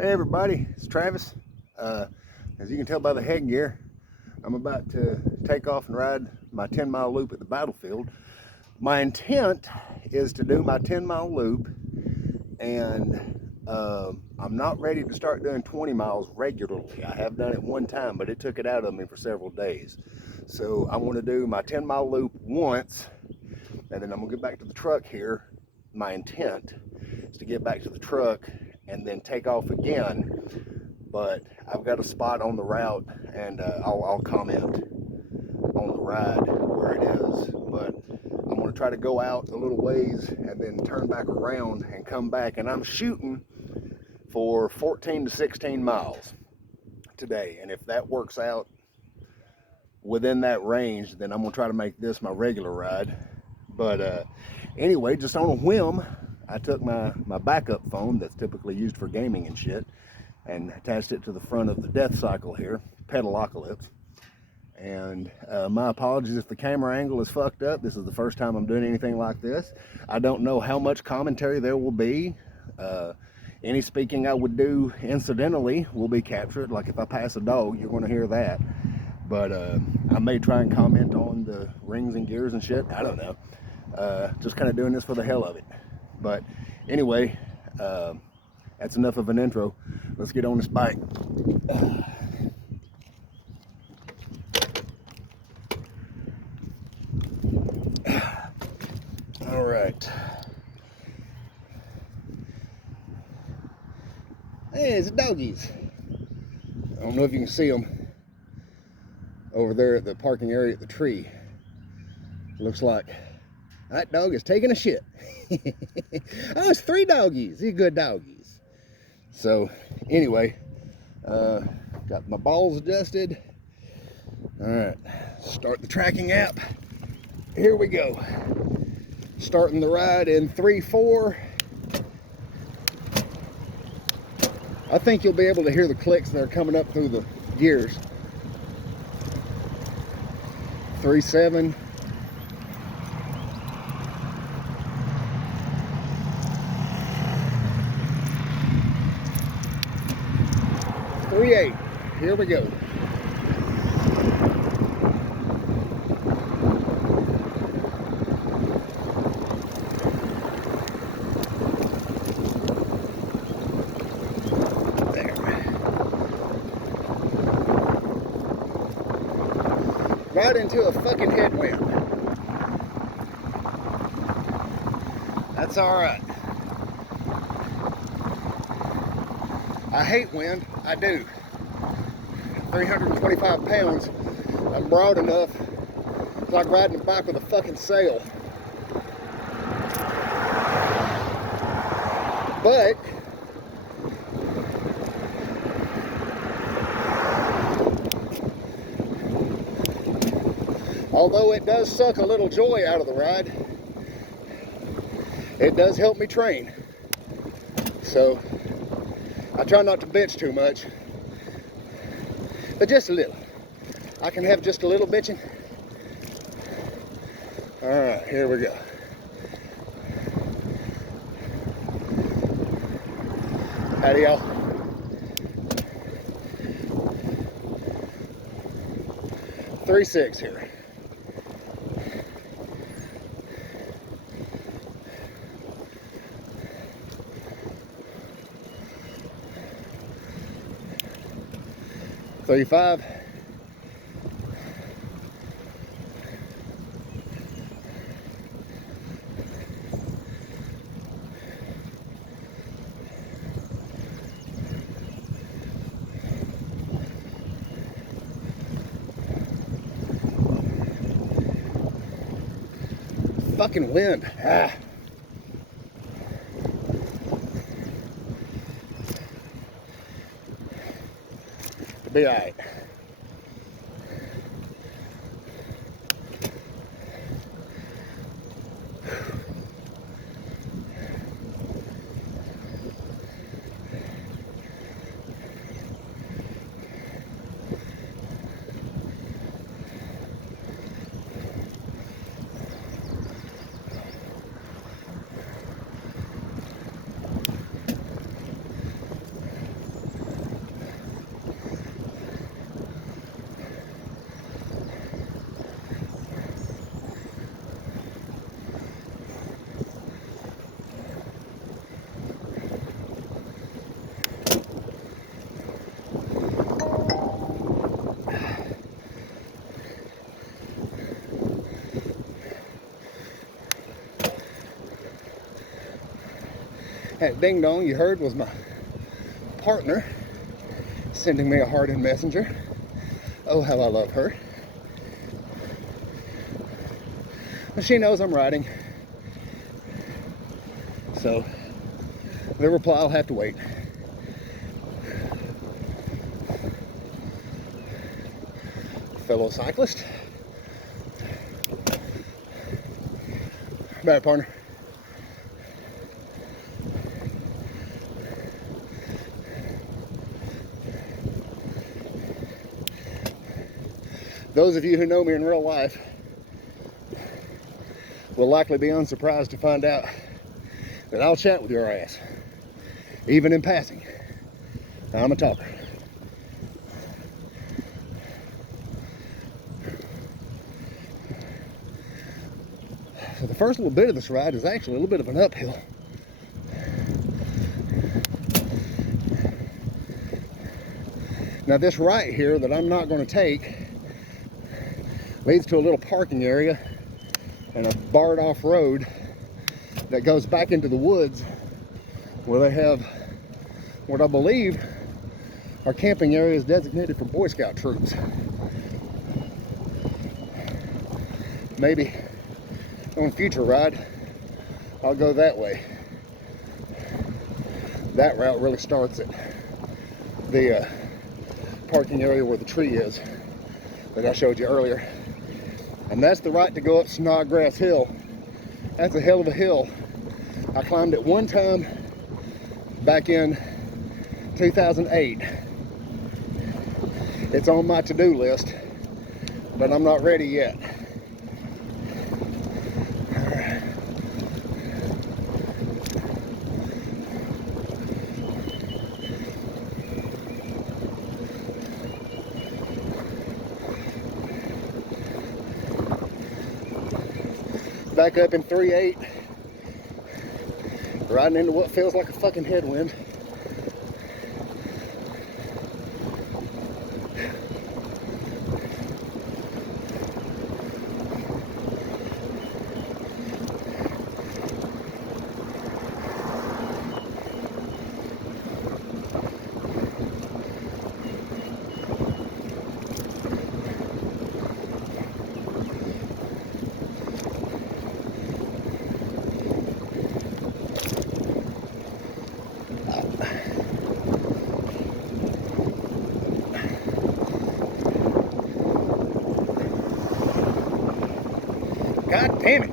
Hey everybody, it's Travis. As you can tell by the headgear, I'm about to take off and ride my 10-mile loop at the battlefield. My intent is to do my 10-mile loop, and I'm not ready to start doing 20 miles regularly. I have done it one time, but it took it out of me for several days. So I want to do my 10-mile loop once, and then I'm gonna get back to the truck here. My intent is to get back to the truck and then take off again, but I've got a spot on the route, and I'll comment on the ride where it is. But I'm going to try to go out a little ways and then turn back around and come back, and I'm shooting for 14 to 16 miles today, and if that works out within that range, then I'm going to try to make this my regular ride. But anyway, just on a whim, I took my backup phone that's typically used for gaming and shit and attached it to the front of the Death Cycle here, Pedalocalypse. And my apologies if the camera angle is fucked up. This is the first time I'm doing anything like this. I don't know how much commentary there will be. Any speaking I would do incidentally will be captured. Like if I pass a dog, you're going to hear that. But I may try and comment on the rings and gears and shit. I don't know. Just kind of doing this for the hell of it. But anyway, that's enough of an intro. Let's get on this bike. All right. Hey, it's doggies. I don't know if you can see them over there at the parking area at the tree. Looks like that dog is taking a shit. Oh, it's 3 doggies. These good doggies. So, anyway, got my balls adjusted. All right, start the tracking app. Here we go. Starting the ride in 3, 4. I think you'll be able to hear the clicks that are coming up through the gears. 3, 7. 3, 8. Here we go. There. Right into a fucking headwind. That's all right. I hate wind, I do. 325 pounds, I'm broad enough. It's like riding a bike with a fucking sail. But although it does suck a little joy out of the ride, it does help me train. So I try not to bitch too much, but just a little. I can have just a little bitching. All right, here we go. Howdy, y'all. Three, 6 here. 35. 'Fucking wind. Ah. It'll be all right. That ding dong you heard was my partner sending me a hardened messenger. Oh, how I love her. But she knows I'm riding, so the reply will have to wait. Fellow cyclist. Bad partner. Those of you who know me in real life will likely be unsurprised to find out that I'll chat with your ass, even in passing. I'm a talker. So the first little bit of this ride is actually a little bit of an uphill. Now this right here that I'm not going to take leads to a little parking area and a barred off road that goes back into the woods where they have what I believe are camping areas designated for Boy Scout troops. Maybe on a future ride I'll go that way. That route really starts at the parking area where the tree is that I showed you earlier. And that's the right to go up Snodgrass Hill. That's a hell of a hill. I climbed it one time back in 2008. It's on my to-do list, but I'm not ready yet. Back up in 3.8, riding into what feels like a fucking headwind. God damn it.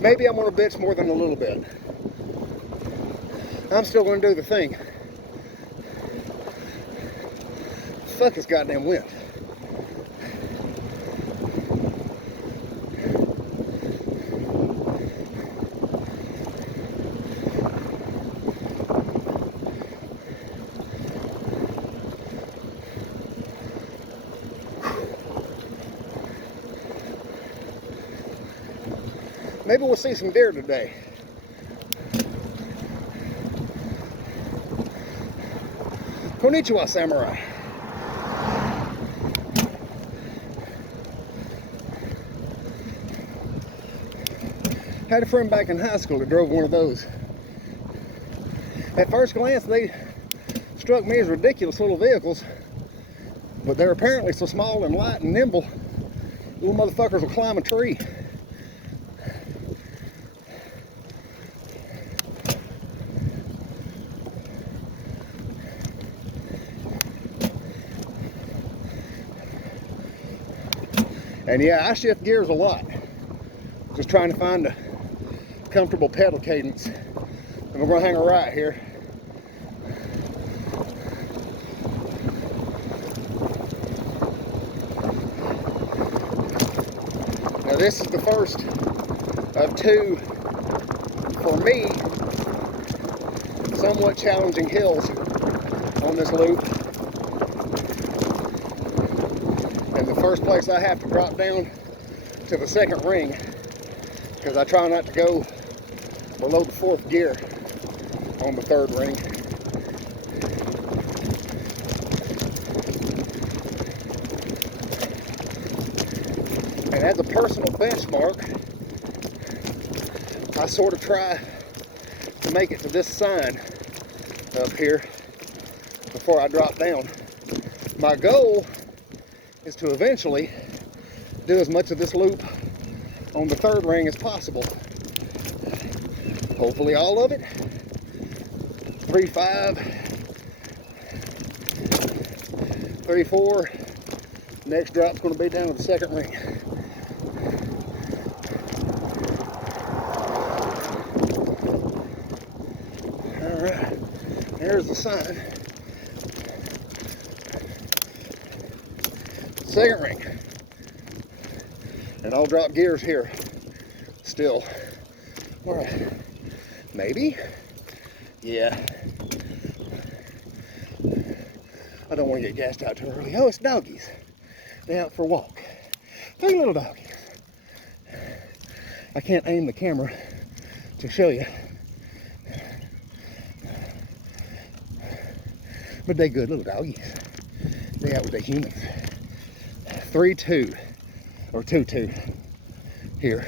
Maybe I'm gonna bitch more than a little bit. I'm still gonna do the thing. Fuck this goddamn wind. Maybe we'll see some deer today. Konnichiwa, samurai. Had a friend back in high school that drove one of those. At first glance, they struck me as ridiculous little vehicles, but they're apparently so small and light and nimble, little motherfuckers will climb a tree. And yeah, I shift gears a lot, just trying to find a comfortable pedal cadence. And we're gonna hang a right here. Now this is the first of two, for me, somewhat challenging hills on this loop. And the first place I have to drop down to the second ring, because I try not to go below the fourth gear on the third ring. And as a personal benchmark, I sort of try to make it to this sign up here before I drop down. My goal is to eventually do as much of this loop on the third ring as possible. Hopefully all of it. 3-5, 3-4. Next drop's going to be down to the second ring. All right, there's the sign. Second ring. And I'll drop gears here still. All right, maybe. Yeah. I don't want to get gassed out too early. Oh, it's doggies. They're out for a walk. 3 little doggies. I can't aim the camera to show you. But they good little doggies. They out with the humans. 3-2 or 2-2 here.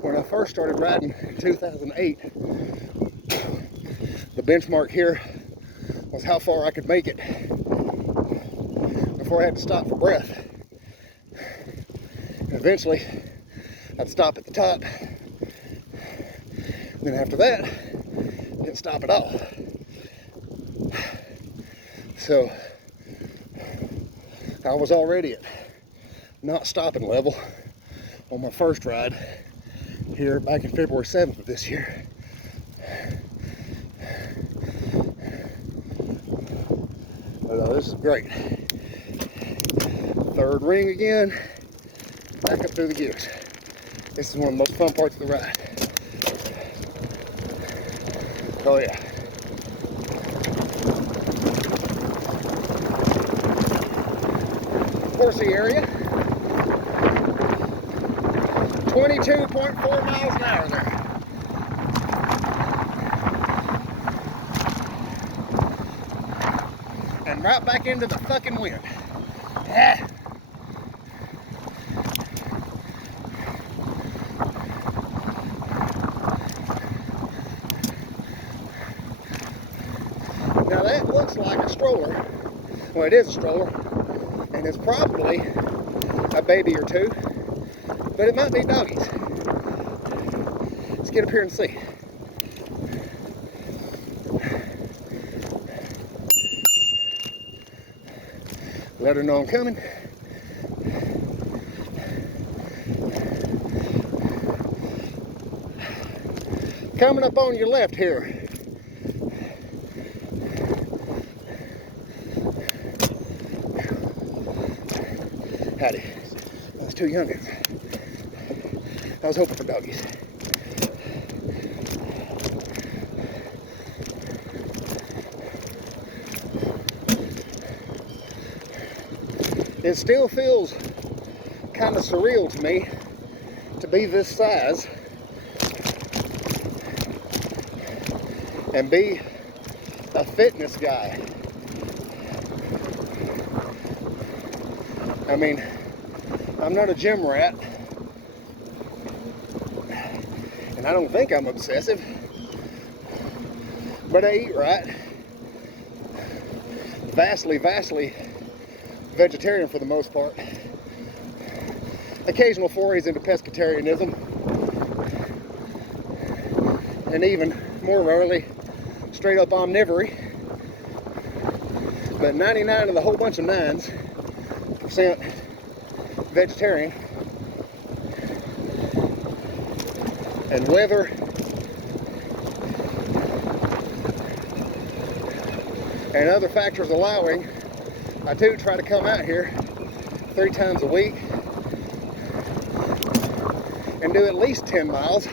When I first started riding in 2008, the benchmark here was how far I could make it before I had to stop for breath. And eventually, I'd stop at the top. Then after that, didn't stop at all. So I was already at not stopping level on my first ride here back in February 7th of this year. But this is great. Third ring again, back up through the gears. This is one of the most fun parts of the ride. Oh yeah. Horsey area. 22.4 miles an hour there. And right back into the fucking wind. Yeah. Now that looks like a stroller. Well, it is a stroller. And it's probably a baby or two, but it might be doggies. Let's get up here and see. Let her know I'm coming. Coming up on your left here. Howdy. Those 2 youngins. I was hoping for doggies. It still feels kind of surreal to me to be this size and be a fitness guy. I mean, I'm not a gym rat, and I don't think I'm obsessive, but I eat right. Vastly vegetarian for the most part. Occasional forays into pescatarianism, and even more rarely, straight up omnivory. But 99 of the whole bunch of 9% vegetarian. And weather and other factors allowing, I do try to come out here 3 times a week and do at least 10 miles.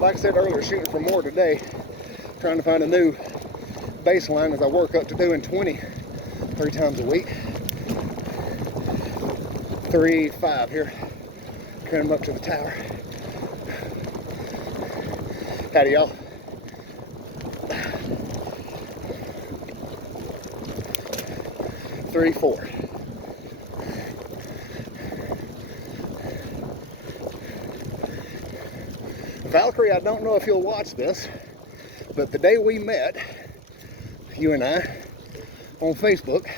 Like I said earlier, shooting for more today, trying to find a new baseline as I work up to doing 20 3 times a week. 3, 5 here. Come up to the tower. Howdy, y'all. Three, four. Valkyrie, I don't know if you'll watch this, but the day we met, you and I, on Facebook,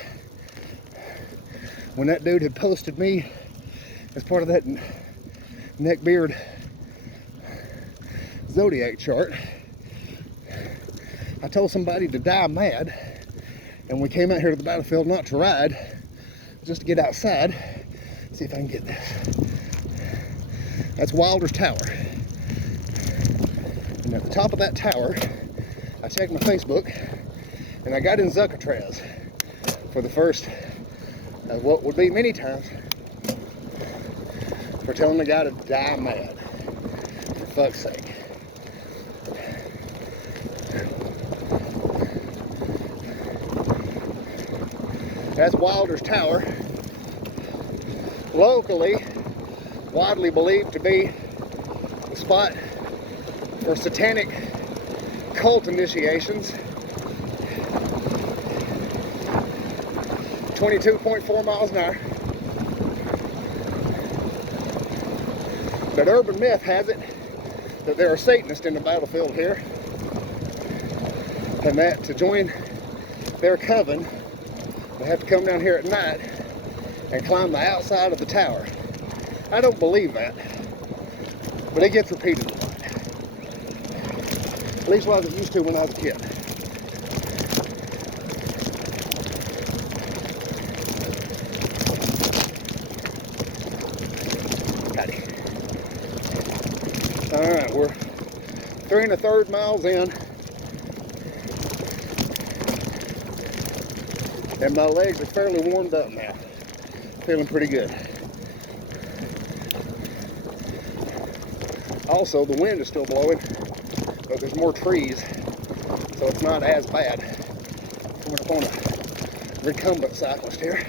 when that dude had posted me as part of that neckbeard zodiac chart, I told somebody to die mad, and we came out here to the battlefield not to ride, just to get outside, see if I can get this. That's Wilder's Tower. And at the top of that tower, I checked my Facebook, and I got in Zuckertraz for the first of what would be many times for telling the guy to die mad. For fuck's sake. That's Wilder's Tower. Locally, widely believed to be the spot for satanic cult initiations. 22.4 miles an hour. But urban myth has it that there are Satanists in the battlefield here, and that to join their coven, they have to come down here at night and climb the outside of the tower. I don't believe that, but it gets repeated a lot. At least what I was used to when I was a kid. Howdy. Alright, we're 3 1/3 miles in, and my legs are fairly warmed up now. Feeling pretty good. Also, the wind is still blowing, but there's more trees, so it's not as bad. Coming up on a recumbent cyclist here.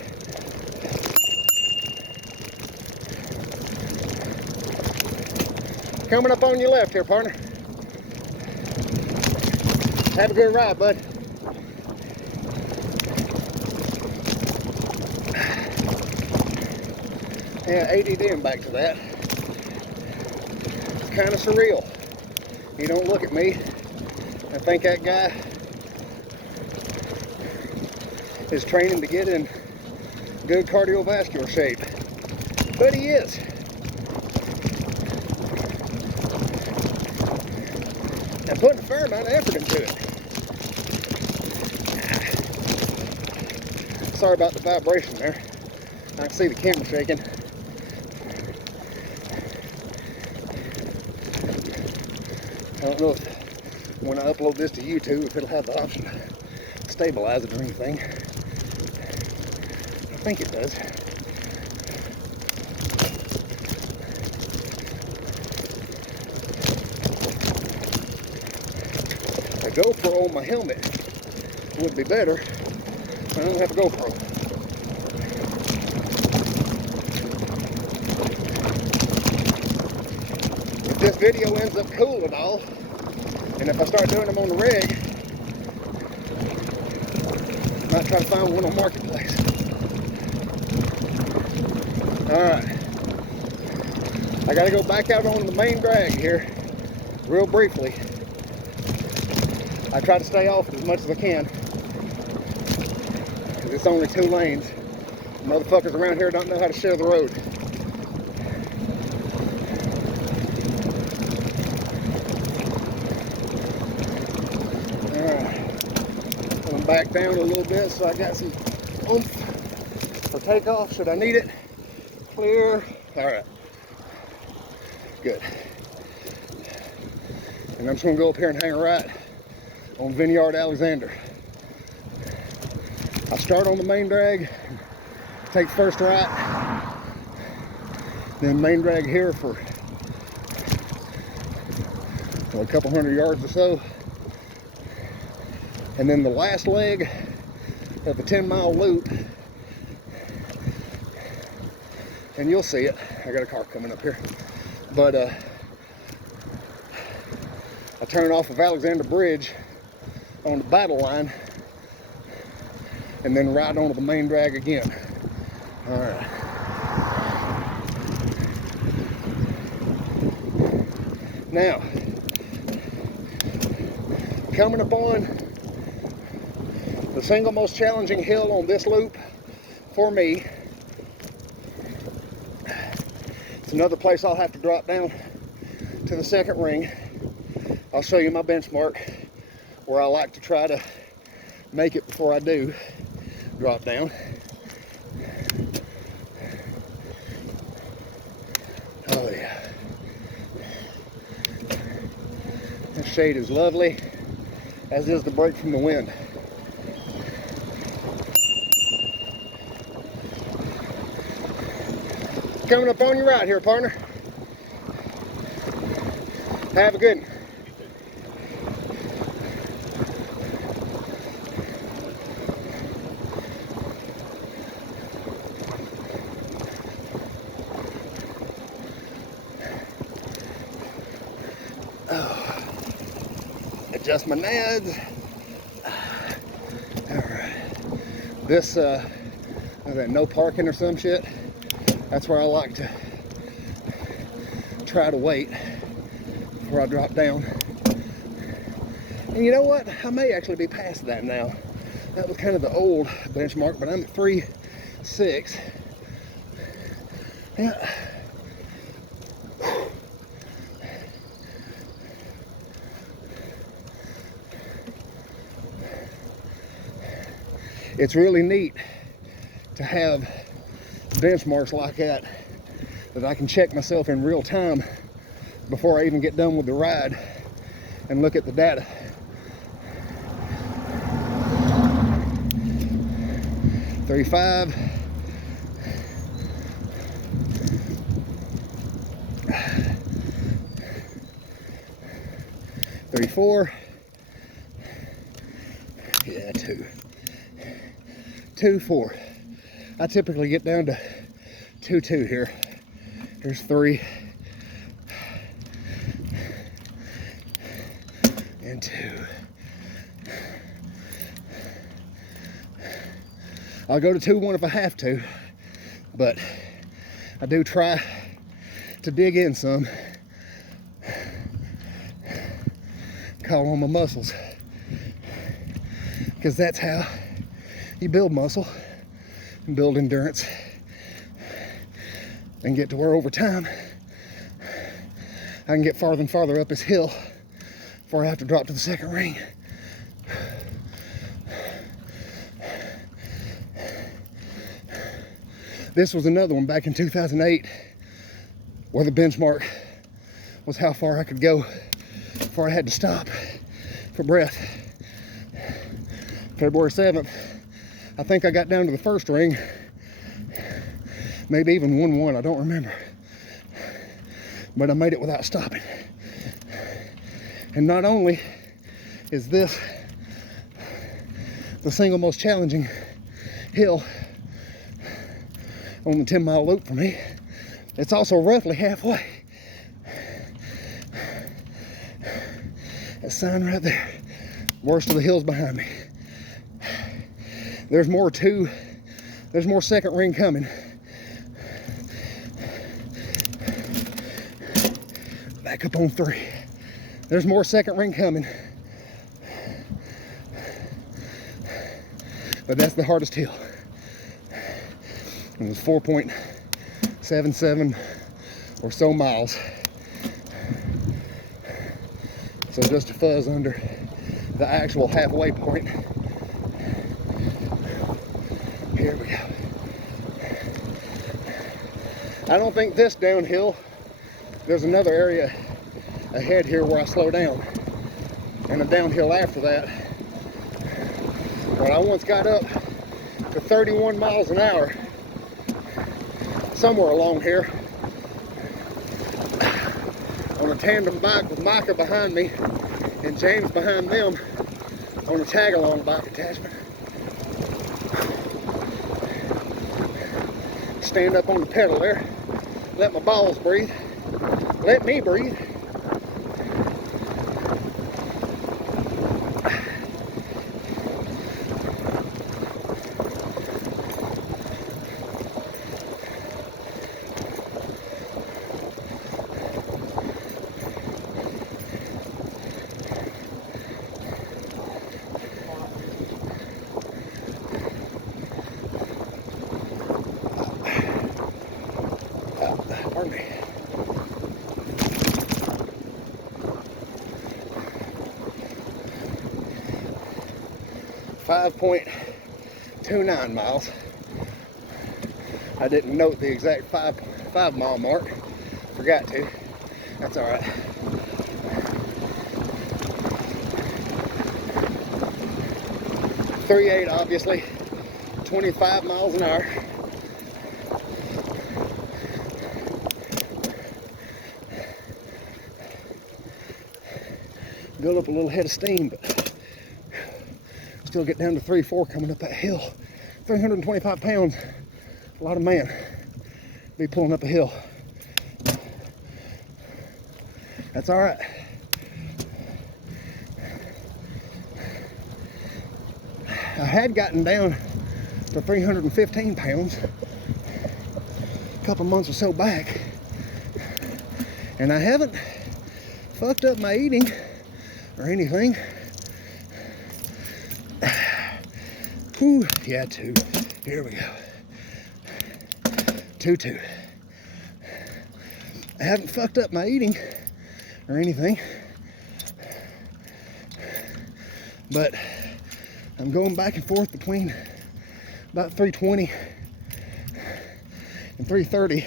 Coming up on your left here, partner. Have a good ride, bud. Yeah, ADD and back to that. It's kind of surreal. You don't look at me and think that guy is training to get in good cardiovascular shape, but he is. And putting a fair amount of effort into it. Sorry about the vibration there. I can see the camera shaking. I don't know if when I upload this to YouTube, if it'll have the option to stabilize it or anything. I think it does. A GoPro on my helmet would be better. I don't have a GoPro. If this video ends up cool and all, and if I start doing them on the rig, I might try to find one on Marketplace. Alright. I gotta go back out on the main drag here, real briefly. I try to stay off as much as I can, because it's only 2 lanes. Motherfuckers around here don't know how to share the road. Back down a little bit so I got some oomph for takeoff should I need it. Clear. Alright. Good. And I'm just going to go up here and hang a right on Vineyard Alexander. I start on the main drag, take first right, then main drag here for a couple hundred yards or so. And then the last leg of the 10-mile loop, and you'll see it, I got a car coming up here. But I turn off of Alexander Bridge on the battle line and then ride onto the main drag again. All right. Now, coming upon the single most challenging hill on this loop for me. It's another place I'll have to drop down to the second ring. I'll show you my benchmark where I like to try to make it before I do drop down. Oh yeah. This shade is lovely, as is the break from the wind. Coming up on you right here, partner. Have a good one. Adjust my nads. All right. This, is that no parking or some shit? That's where I like to try to wait before I drop down. And you know what? I may actually be past that now. That was kind of the old benchmark, but I'm at 3.6. Yeah. It's really neat to have benchmarks like that I can check myself in real time before I even get done with the ride and look at the data. $35. $34. Yeah, 2.4. I typically get down to 2.2 here. Here's 3 and 2. I'll go to 2.1 if I have to, but I do try to dig in some, call on my muscles, because that's how you build muscle and build endurance and get to where over time I can get farther and farther up this hill before I have to drop to the second ring. This was another one back in 2008 where the benchmark was how far I could go before I had to stop for breath. February 7th, I think I got down to the first ring, maybe even 1-1, I don't remember. But I made it without stopping. And not only is this the single most challenging hill on the 10-mile loop for me, it's also roughly halfway. That sign right there, worst of the hills behind me. There's more second ring coming. Back up on 3. There's more second ring coming. But that's the hardest hill. It was 4.77 or so miles. So just a fuzz under the actual halfway point. Here we go. I don't think this downhill, there's another area ahead here where I slow down, and a downhill after that. But I once got up to 31 miles an hour somewhere along here on a tandem bike with Micah behind me and James behind them on a tag-along bike attachment. Stand up on the pedal there, Let my balls breathe. Let me breathe. Pardon me. .29 miles. I didn't note the exact five mile mark. Forgot to. That's all right. .38 obviously. 25 miles an hour. Build up a little head of steam, but still get down to 3-4 coming up that hill. 325 pounds, a lot of man be pulling up a hill. That's all right. I had gotten down to 315 pounds a couple months or so back, and I haven't fucked up my eating or anything. Whew, yeah, 2. Here we go. 2-2. I haven't fucked up my eating or anything, but I'm going back and forth between about 320 and 330,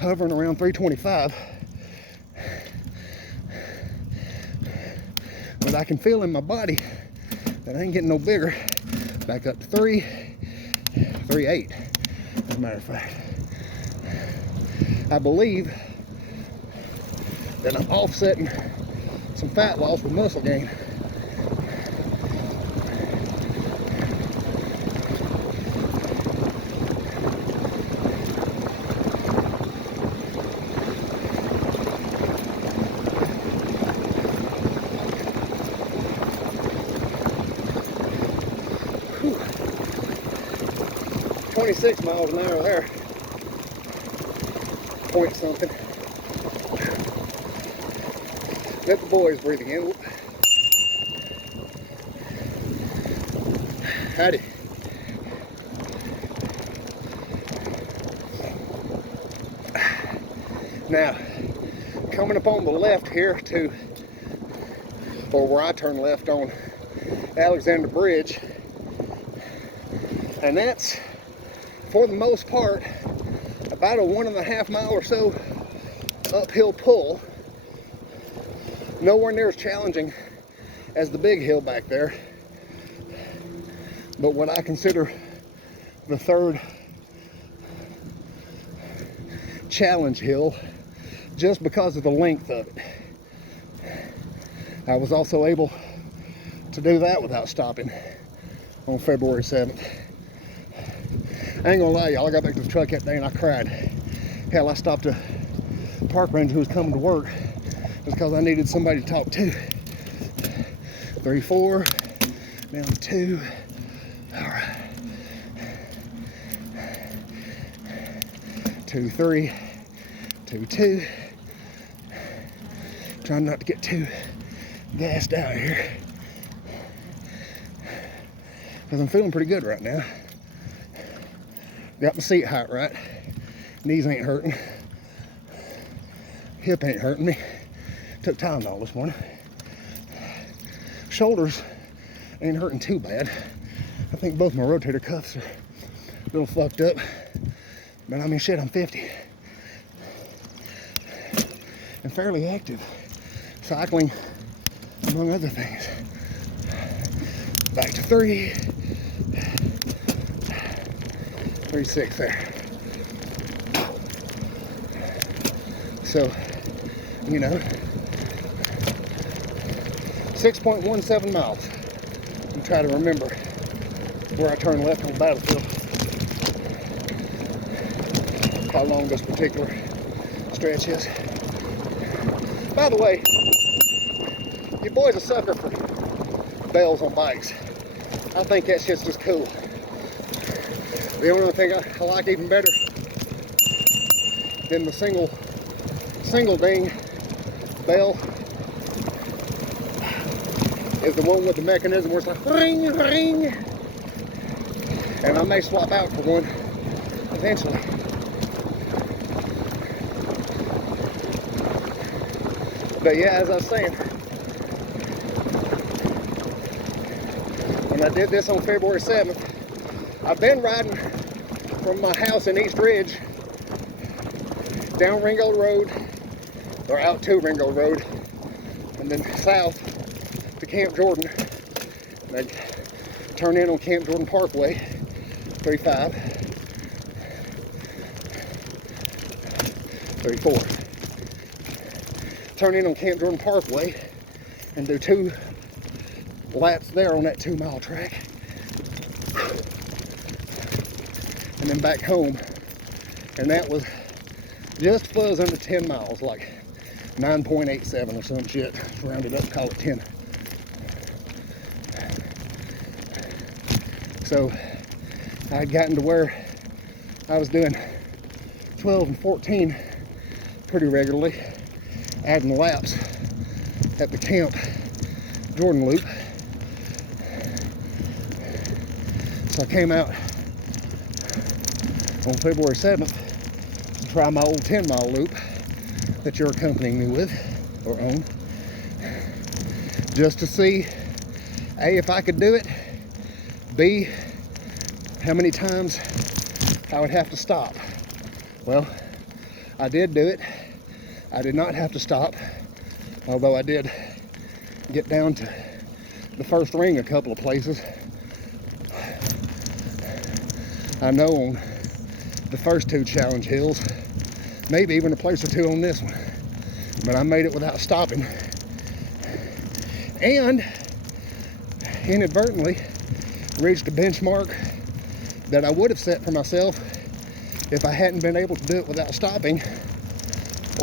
hovering around 325. But I can feel in my body that I ain't getting no bigger. Back up to 3.8, as a matter of fact. I believe that I'm offsetting some fat loss with muscle gain. Whew. 26 miles an hour there. Point something. Let the boys breathe again. Howdy. Now, coming up on the left here to, or where I turn left on Alexander Bridge, and that's, for the most part, about a 1.5 mile or so uphill pull. Nowhere near as challenging as the big hill back there, but what I consider the third challenge hill, just because of the length of it. I was also able to do that without stopping on February 7th. I ain't gonna lie, y'all, I got back to the truck that day and I cried. Hell, I stopped a park ranger who was coming to work just because I needed somebody to talk to. 3-4, down to 2. All right. 2-3, 2-2. Trying not to get too gassed out here, because I'm feeling pretty good right now. Got my seat height right. Knees ain't hurting. Hip ain't hurting me. Took Tylenol this morning. Shoulders ain't hurting too bad. I think both my rotator cuffs are a little fucked up. But I mean, shit, I'm 50. And fairly active. Cycling, among other things. Back to 3.6 there. So, you know, 6.17 miles. I'm trying to remember where I turn left on the battlefield. How long this particular stretch is. By the way, your boy's a sucker for bells on bikes. I think that shit's just cool. The only thing I like even better than the single ding bell is the one with the mechanism where it's like ring, ring. And I may swap out for one eventually. But yeah, as I was saying, when I did this on February 7th, I've been riding from my house in East Ridge down Ringo Road, or out to Ringo Road, and then south to Camp Jordan. And I turn in on Camp Jordan Parkway, 35, 34. Turn in on Camp Jordan Parkway and do 2 laps there on that 2-mile track. And then back home. And that was just fuzz under 10 miles, like 9.87 or some shit. Rounded up, call it 10. So I had gotten to where I was doing 12 and 14 pretty regularly, adding laps at the Camp Jordan loop. So I came out on February 7th to try my old 10-mile loop that you're accompanying me with, or on, just to see A, if I could do it, B, how many times I would have to stop. Well, I did do it. I did not have to stop, although I did get down to the first ring a couple of places. I know on the first 2 challenge hills, maybe even a place or 2 on this one, but I made it without stopping, and inadvertently reached a benchmark that I would have set for myself if I hadn't been able to do it without stopping,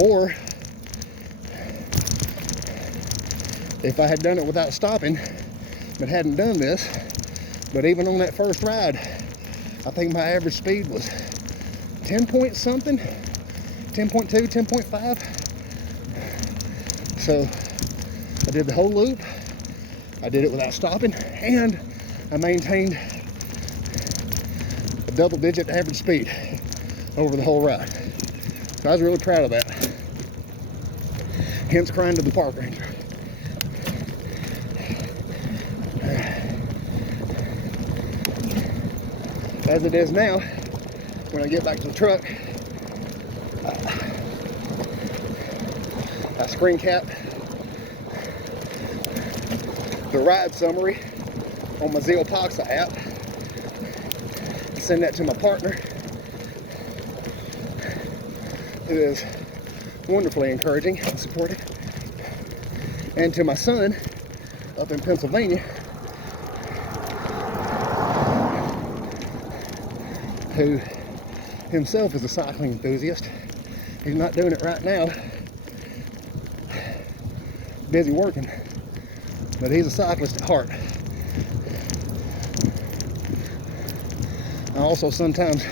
or if I had done it without stopping but hadn't done this. But even on that first ride, I think my average speed was 10 point something, 10.2, 10.5. So I did the whole loop. I did it without stopping, and I maintained a double-digit average speed over the whole ride. So I was really proud of that. Hence crying to the park ranger. As it is now, when I get back to the truck, I screen cap the ride summary on my Zeopoxa app, send that to my partner. It is wonderfully encouraging and supportive. And to my son up in Pennsylvania, who himself is a cycling enthusiast. He's not doing it right now, busy working, but he's a cyclist at heart. I also sometimes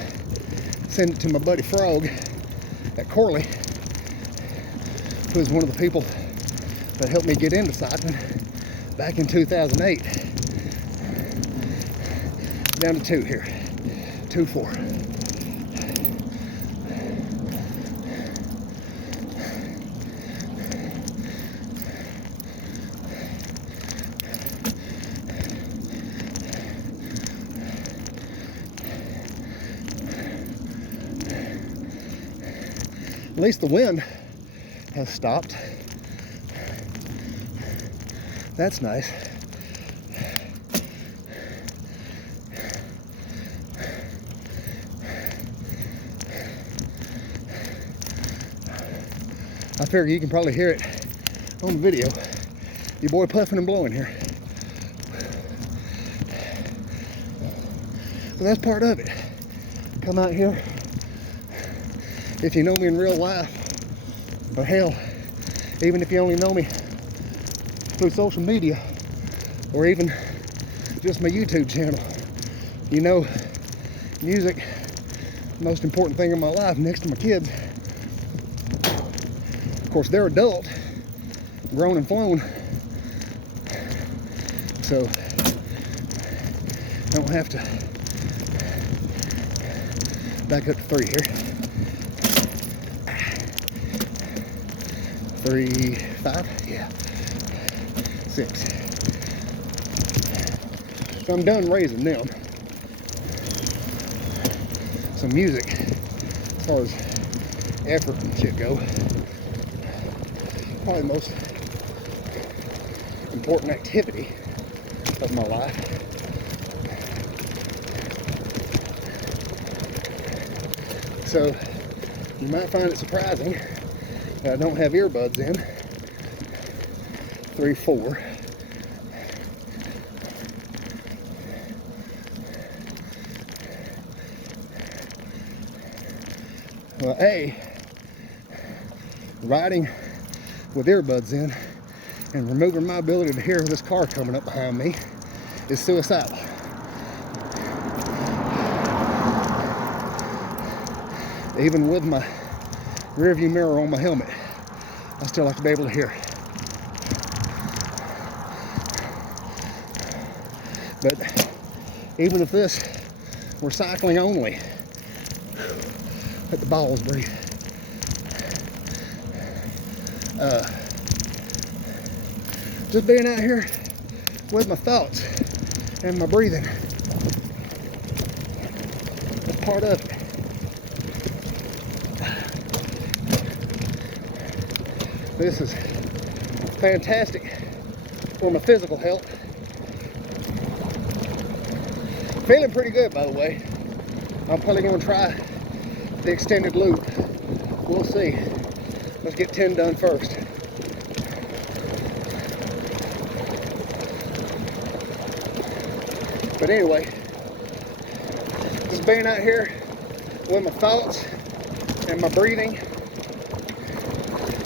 send it to my buddy Frog at Corley, who is one of the people that helped me get into cycling back in 2008. Down to 2 here. 2-4. At least the wind has stopped. That's nice. I figure you can probably hear it on the video. Your boy puffing and blowing here. So that's part of it. Come out here. If you know me in real life, Or hell, even if you only know me through social media, or even just my YouTube channel, you know, music, the most important thing in my life next to my kids. Of course, they're adult, grown and flown, so I don't have to back up to 3 here. 3, 5, yeah, 6. So I'm done raising them. So music, as far as effort and shit go, probably the most important activity of my life. So you might find it surprising that I don't have earbuds in. 3, 4. Well, A, riding with earbuds in and removing my ability to hear this car coming up behind me is suicidal. Even with my rear view mirror on my helmet, I still have to be able to hear. But even if this were cycling only, let the balls breathe. Just being out here with my thoughts and my breathing, that's part of it. This is fantastic for my physical health. Feeling pretty good, by the way. I'm probably going to try the extended loop. We'll see. Let's get 10 done first. But anyway, just being out here with my thoughts and my breathing,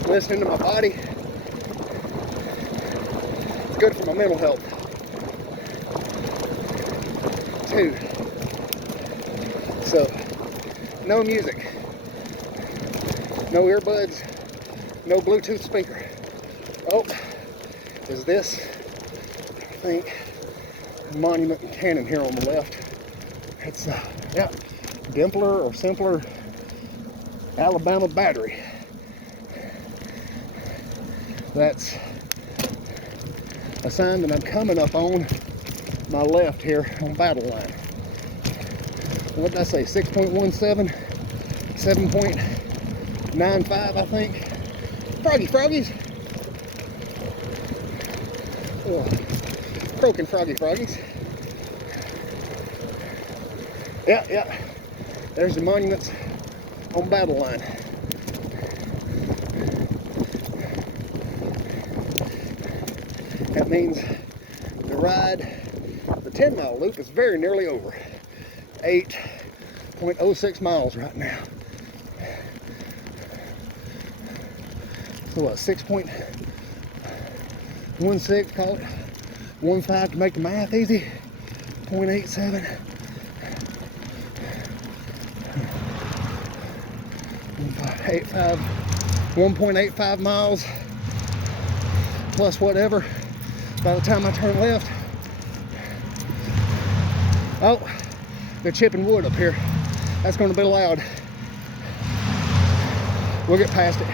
listening to my body, it's good for my mental health. 2. So, no music, no earbuds, no Bluetooth speaker. Oh, is this, I think, Monument and Cannon here on the left. It's yeah, Dimpler or Simpler Alabama battery. That's a sign that I'm coming up on my left here on Battle Line. What did I say? 6.17, 7.95, I think. Froggies. Oh, croaking froggies. Yeah. There's the monuments on Battle Line. That means the ride, the 10-mile loop, is very nearly over. 8.06 miles right now. So what, 6.16, call it 1.5 to make the math easy. 0.87. 1.85 miles plus whatever by the time I turn left. Oh, they're chipping wood up here. That's going to be loud. We'll get past it.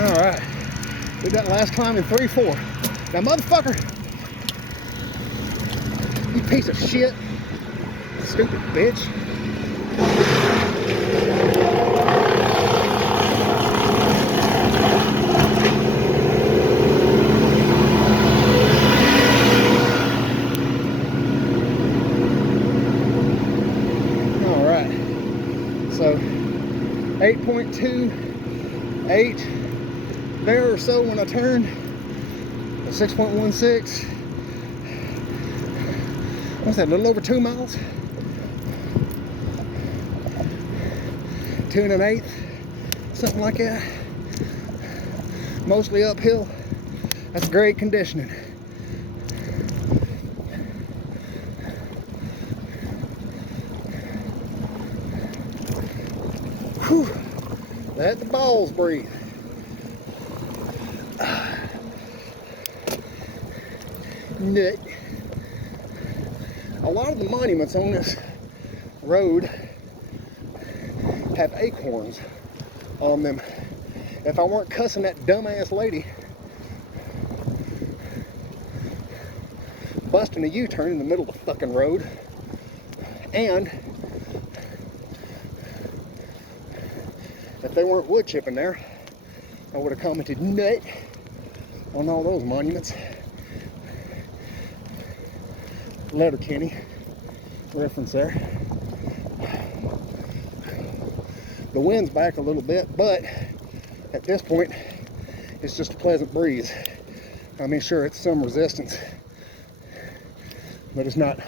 All right, did that last climb in 3-4. Now, motherfucker, you piece of shit, stupid bitch. All right, so 8.28 there or so when I turned. 6.16. What's that, a little over 2 miles? 2 1/8, something like that. Mostly uphill. That's great conditioning. Whew. Let the balls breathe. Nut. A lot of the monuments on this road have acorns on them. If I weren't cussing that dumbass lady busting a U-turn in the middle of the fucking road, and if they weren't wood chipping there, I would have commented nut on all those monuments. Letterkenny reference there. The wind's back a little bit, but at this point it's just a pleasant breeze. I mean, sure, it's some resistance, but it's not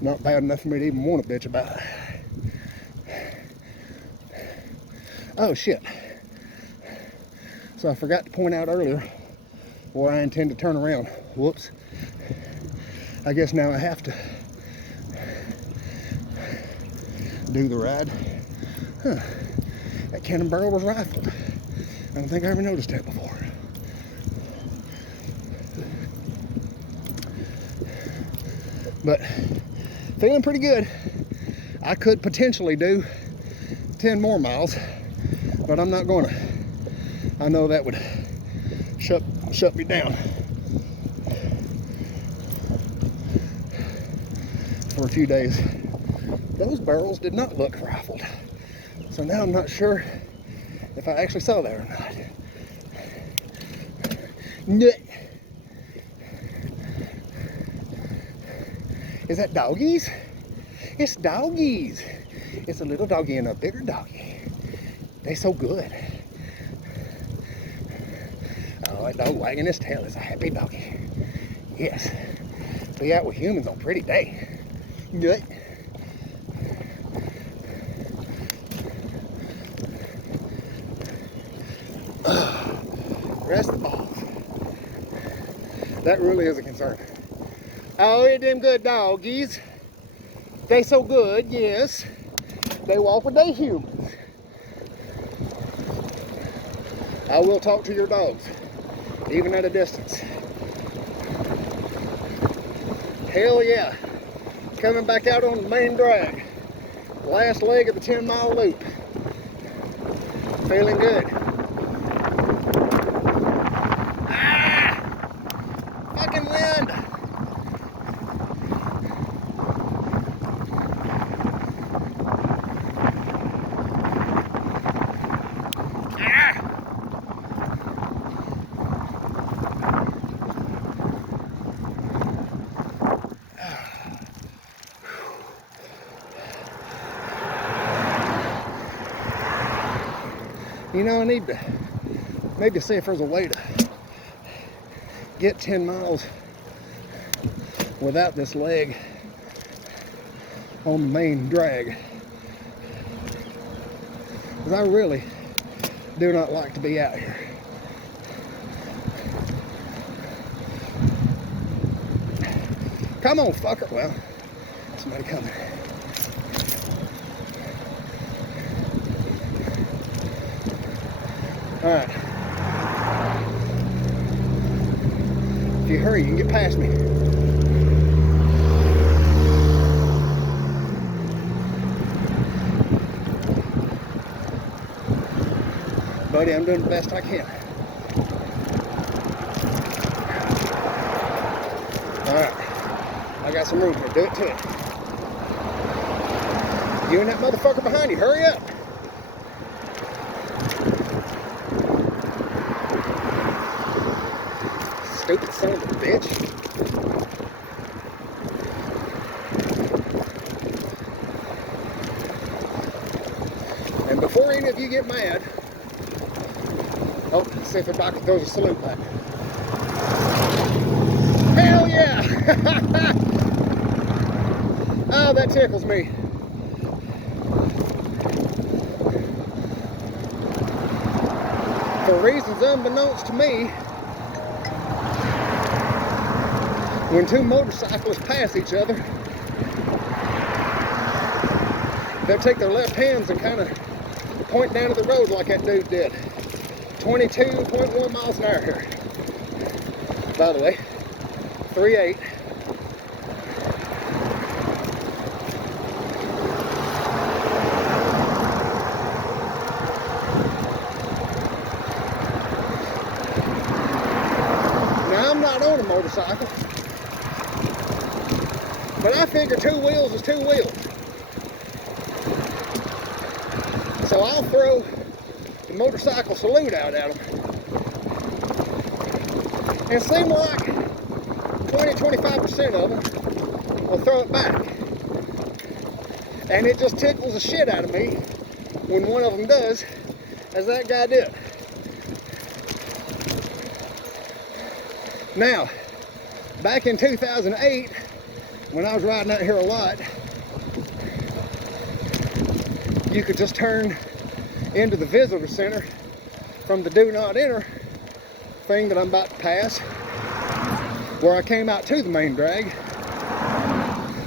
bad enough for me to even want to bitch about it. Oh shit, so I forgot to point out earlier where I intend to turn around. Whoops. I guess now I have to do the ride. Huh. That cannon barrel was rifled. I don't think I ever noticed that before. But feeling pretty good. I could potentially do 10 more miles, but I'm not gonna. I know that would shut me down for a few days. Those barrels did not look rifled, so now I'm not sure if I actually saw that or not. Nut. Is that doggies? It's doggies. It's a little doggy and a bigger doggy. They so good. Oh, that dog wagging his tail is a happy doggy. Yes. Be out with humans on a pretty day. Nut. Rest the balls. That really is a concern. Oh, ain't them good doggies. They so good, yes. They walk with they humans. I will talk to your dogs, even at a distance. Hell yeah. Coming back out on the main drag. Last leg of the 10-mile loop. Feeling good. Ah! Fucking wind. You know, I need to maybe see if there's a way to get 10 miles without this leg on the main drag. Because I really do not like to be out here. Come on, fucker. Well, somebody coming. All right. If you hurry, you can get past me. Buddy, I'm doing the best I can. All right. I got some room here. Do it to it. You and that motherfucker behind you, hurry up. Stupid son of a bitch. And before any of you get mad, Oh, let's see if the doctor throws a salute back. Hell yeah! Oh, that tickles me. For reasons unbeknownst to me, when two motorcyclists pass each other, they'll take their left hands and kind of point down to the road like that dude did. 22.1 miles an hour here. By the way, 3.8. Now I'm not on a motorcycle, but I figure two wheels is two wheels. So I'll throw the motorcycle salute out at them. And it seems like 20-25% of them will throw it back. And it just tickles the shit out of me when one of them does, as that guy did. Now, back in 2008, when I was riding out here a lot, you could just turn into the visitor center from the do not enter thing that I'm about to pass, where I came out to the main drag.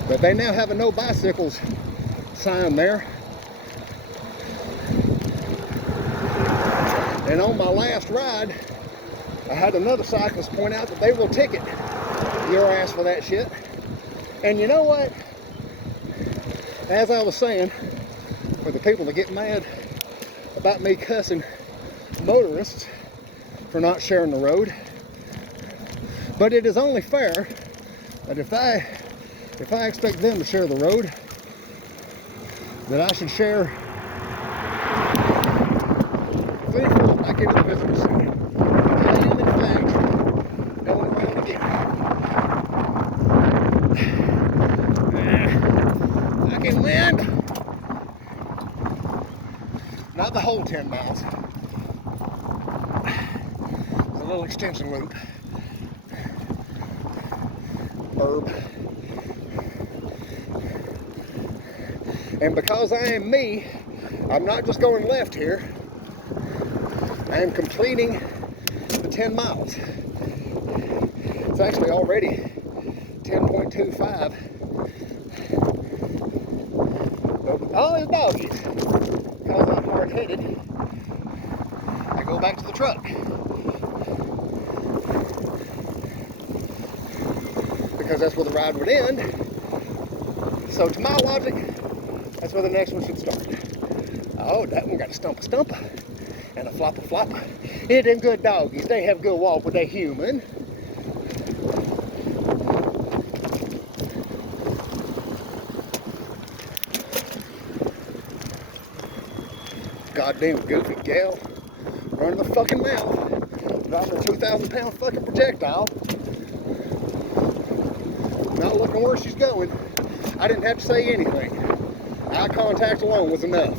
But they now have a no bicycles sign there. And on my last ride, I had another cyclist point out that they will ticket your ass for that shit. And you know what? As I was saying, for the people that get mad about me cussing motorists for not sharing the road, but it is only fair that if I expect them to share the road, that I should share 3/4 back into the visitor center. I am in fact going around again. Fucking wind. Not the whole 10 miles. It's a little extension loop. Burb. And because I am me, I'm not just going left here. I am completing the 10 miles. It's actually already 10.25. Oh, it's doggies. Because I'm hard-headed, I go back to the truck. Because that's where the ride would end. So to my logic, that's where the next one should start. Oh, that one got a stump and a flop. Yeah, them good doggies, they have good walk with they human. Goddamn goofy gal, running the fucking mouth, driving a 2,000-pound fucking projectile, not looking where she's going. I didn't have to say anything. Eye contact alone was enough.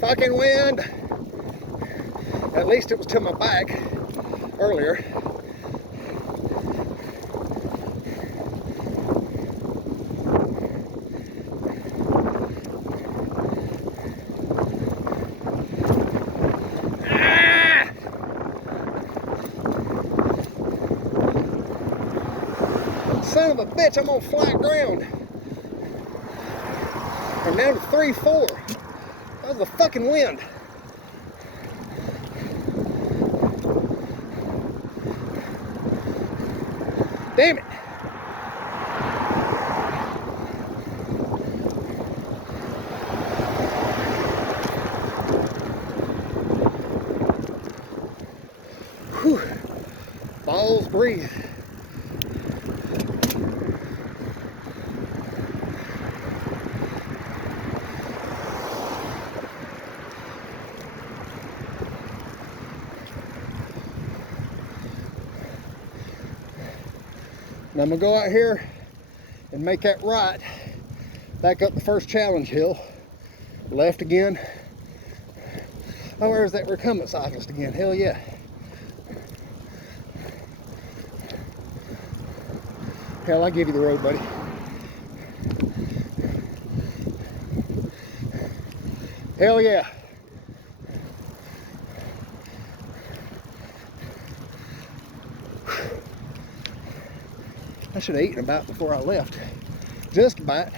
Fucking wind. At least it was to my back earlier. Son of a bitch, I'm on flat ground. I'm down to 3-4. That was the fucking wind. Damn it. Whew. Balls breathe. And I'm gonna go out here and make that right back up the first challenge hill. Left again. Oh, where's that recumbent cyclist again? Hell yeah. Hell, I'll give you the road, buddy. Hell yeah. I should have eaten about before I left. Just about.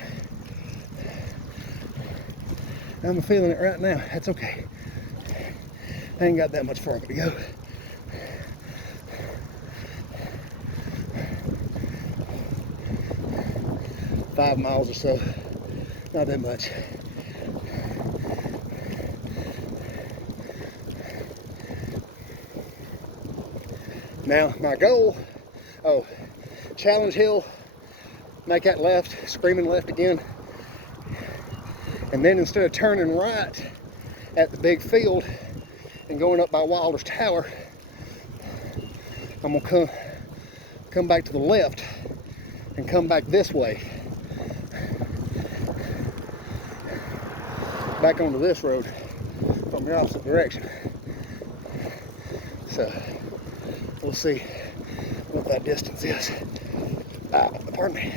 I'm feeling it right now. That's okay. I ain't got that much farther to go. $5 miles or so. Not that much. Now, my goal, challenge hill, make that left, screaming left again. And then instead of turning right at the big field and going up by Wilder's Tower, I'm gonna come back to the left and come back this way. Back onto this road from the opposite direction. So we'll see what that distance is. Pardon me.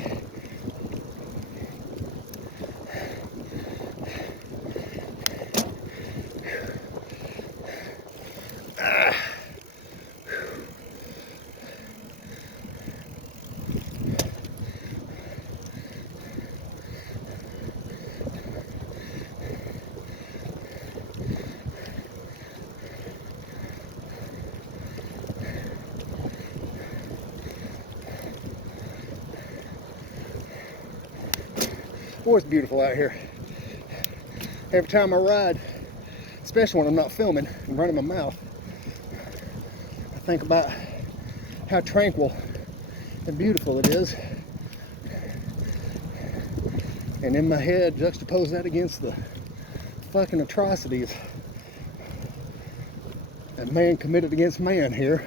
Boy, it's beautiful out here. Every time I ride, especially when I'm not filming and running my mouth, I think about how tranquil and beautiful it is. And in my head, juxtapose that against the fucking atrocities that man committed against man here.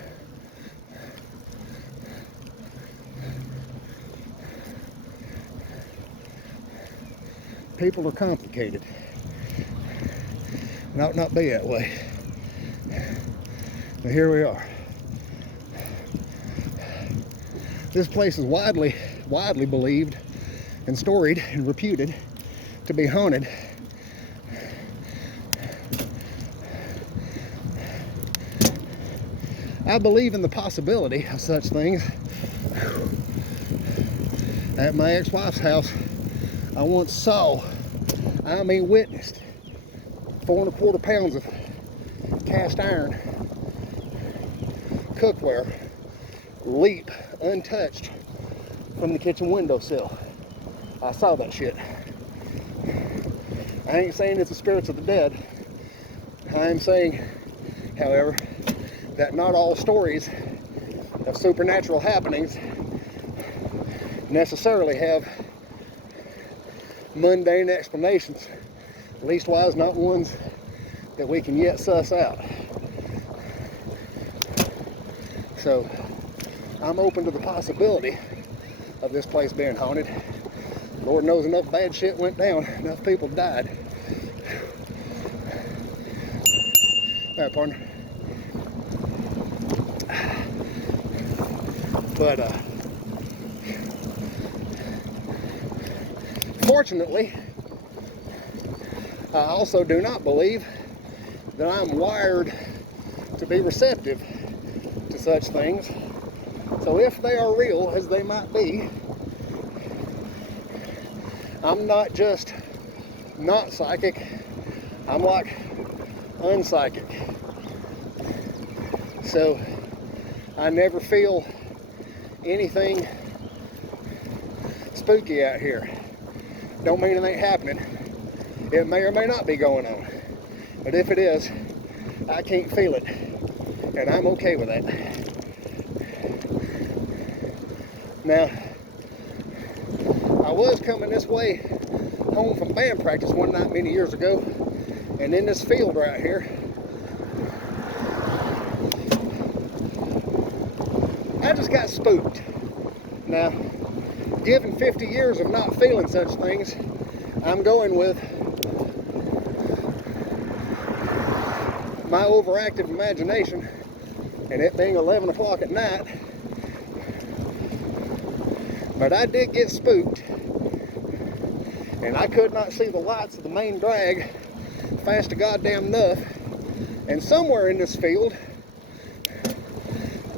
People are complicated. It ought not be that way. But here we are. This place is widely believed and storied and reputed to be haunted. I believe in the possibility of such things. At my ex-wife's house, I once witnessed 4 1/4 pounds of cast iron cookware leap untouched from the kitchen windowsill. I saw that shit. I ain't saying it's the spirits of the dead. I am saying, however, that not all stories of supernatural happenings necessarily have mundane explanations, leastwise not ones that we can yet suss out. So I'm open to the possibility of this place being haunted. Lord knows enough bad shit went down, enough people died. All right, partner. But fortunately, I also do not believe that I'm wired to be receptive to such things. So if they are real, as they might be, I'm not just not psychic, I'm like unpsychic. So I never feel anything spooky out here. Don't mean it ain't happening. It may or may not be going on. But if it is, I can't feel it. And I'm okay with that. Now, I was coming this way home from band practice one night many years ago, and in this field right here, I just got spooked. Now, given 50 years of not feeling such things, I'm going with my overactive imagination, and it being 11 o'clock at night. But I did get spooked, and I could not see the lights of the main drag fast to goddamn enough. And somewhere in this field,